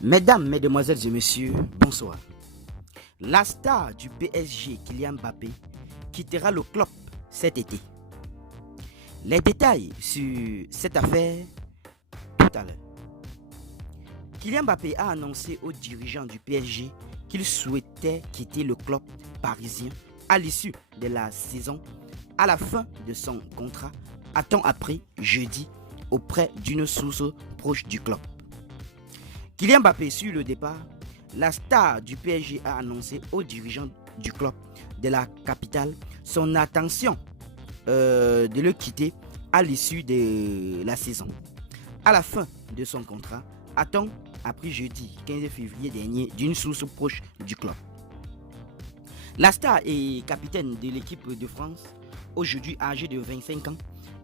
Mesdames, Mesdemoiselles et Messieurs, bonsoir. La star du PSG, Kylian Mbappé, quittera le club cet été. Les détails sur cette affaire tout à l'heure. Kylian Mbappé a annoncé aux dirigeants du PSG qu'il souhaitait quitter le club parisien à l'issue de la saison, à la fin de son contrat, a-t-on appris jeudi auprès d'une source proche du club. Kylian Mbappé sur le départ, la star du PSG a annoncé aux dirigeants du club de la capitale son intention de le quitter à l'issue de la saison. À la fin de son contrat, a-t-on appris jeudi 15 février dernier d'une source proche du club. La star et capitaine de l'équipe de France, aujourd'hui âgé de 25 ans,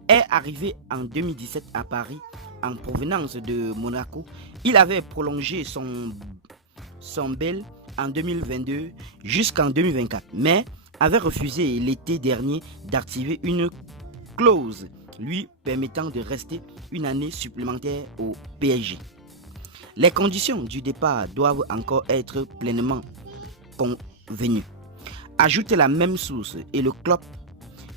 est arrivé en 2017 à Paris en provenance de Monaco. Il avait prolongé son bail en 2022 jusqu'en 2024, mais avait refusé l'été dernier d'activer une clause lui permettant de rester une année supplémentaire au PSG. Les conditions du départ doivent encore être pleinement convenues. Ajoute la même source et le club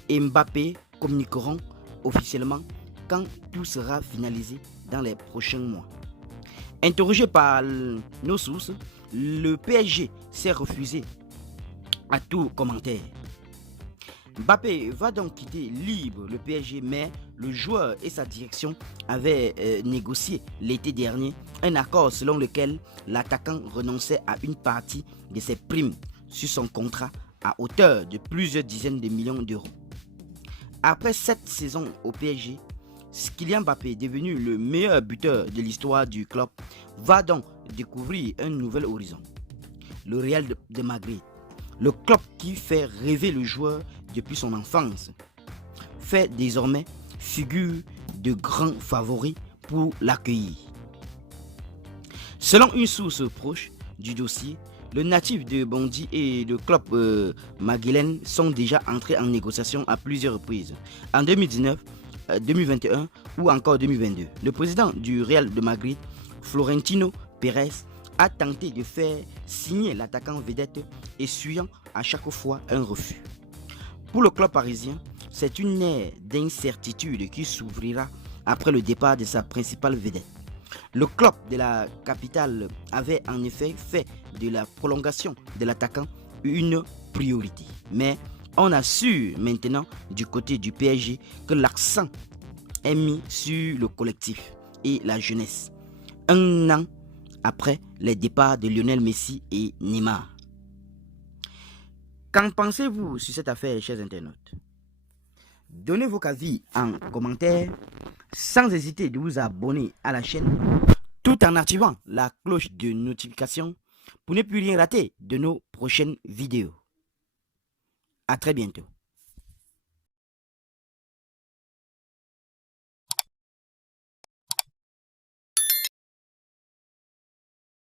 et Mbappé communiqueront officiellement quand tout sera finalisé dans les prochains mois. Interrogé par nos sources, le PSG s'est refusé à tout commentaire. Mbappé va donc quitter libre le PSG, mais le joueur et sa direction avaient négocié l'été dernier un accord selon lequel l'attaquant renonçait à une partie de ses primes sur son contrat à hauteur de plusieurs dizaines de millions d'euros. Après 7 saisons au PSG, Kylian Mbappé, devenu le meilleur buteur de l'histoire du club, va donc découvrir un nouvel horizon. Le Real de Madrid, le club qui fait rêver le joueur depuis son enfance, fait désormais figure de grand favori pour l'accueillir. Selon une source proche du dossier, le natif de Bondy et le club madrilène sont déjà entrés en négociation à plusieurs reprises, en 2019, 2021 ou encore 2022. Le président du Real de Madrid, Florentino Pérez, a tenté de faire signer l'attaquant vedette, essuyant à chaque fois un refus. Pour le club parisien, c'est une ère d'incertitude qui s'ouvrira après le départ de sa principale vedette. Le club de la capitale avait en effet fait de la prolongation de l'attaquant une priorité. Mais on assure maintenant du côté du PSG que l'accent est mis sur le collectif et la jeunesse. Un an après les départs de Lionel Messi et Neymar. Qu'en pensez-vous sur cette affaire, chers internautes? Donnez vos avis en commentaire, sans hésiter de vous abonner à la chaîne, tout en activant la cloche de notification pour ne plus rien rater de nos prochaines vidéos. À très bientôt.